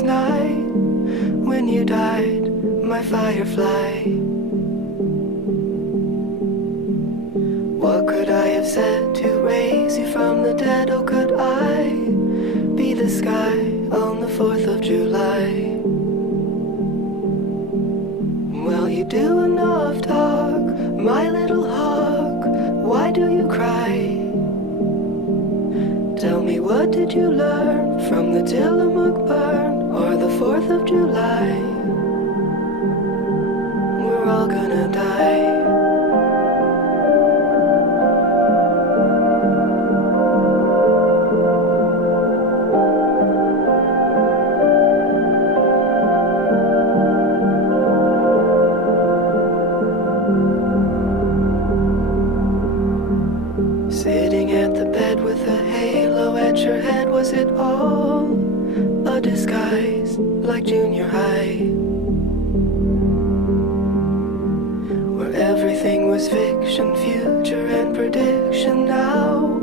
last night when you died, my firefly. What could I have said to raise you from the dead? Oh, could I be the sky on the 4th of July? Well, you do enough talk, my little hawk. Why do you cry? Tell me, what did you learn from the Tillamook burn or the 4th of July? We're all gonna die. Sitting at the bed with a halo at your head, was it all a disguise like junior high? Where everything was fiction, future and prediction. Now,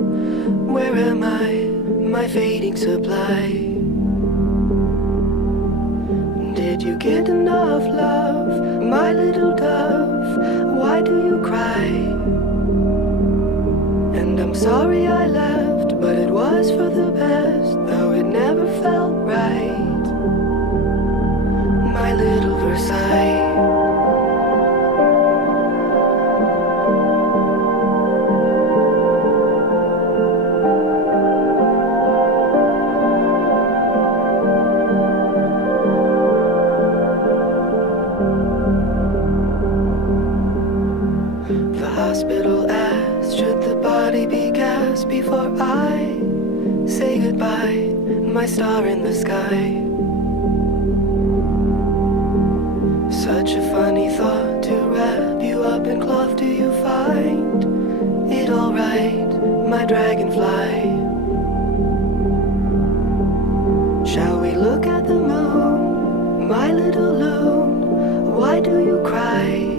where am I, my fading supply? Did you get enough love, my little dove? Why do you cry? And I'm sorry I left, but it was for the best, though it never felt right. My little Versailles. The hospital asked, should the body be gassed before I say goodbye, my star in the sky? Such a funny thought to wrap you up in cloth. Do you find it alright, my dragonfly? Shall we look at the moon, my little loon? Why do you cry?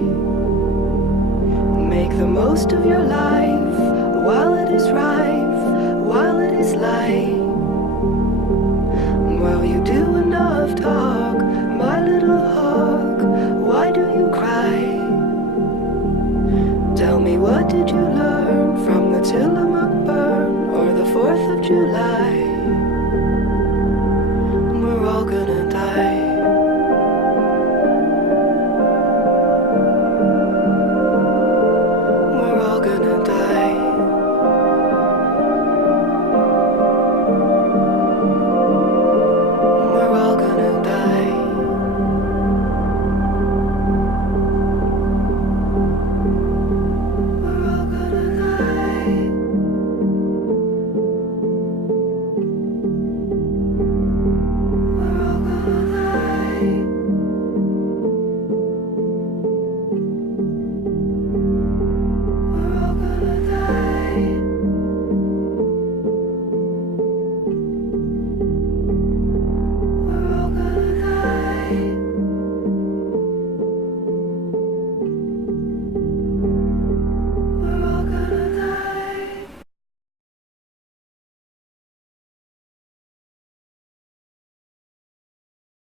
Make the most of your life while it is rife, while it is light. While you do enough talk, my little hawk, why do you cry? Tell me, what did you learn from the Tillamook burn or the 4th of July?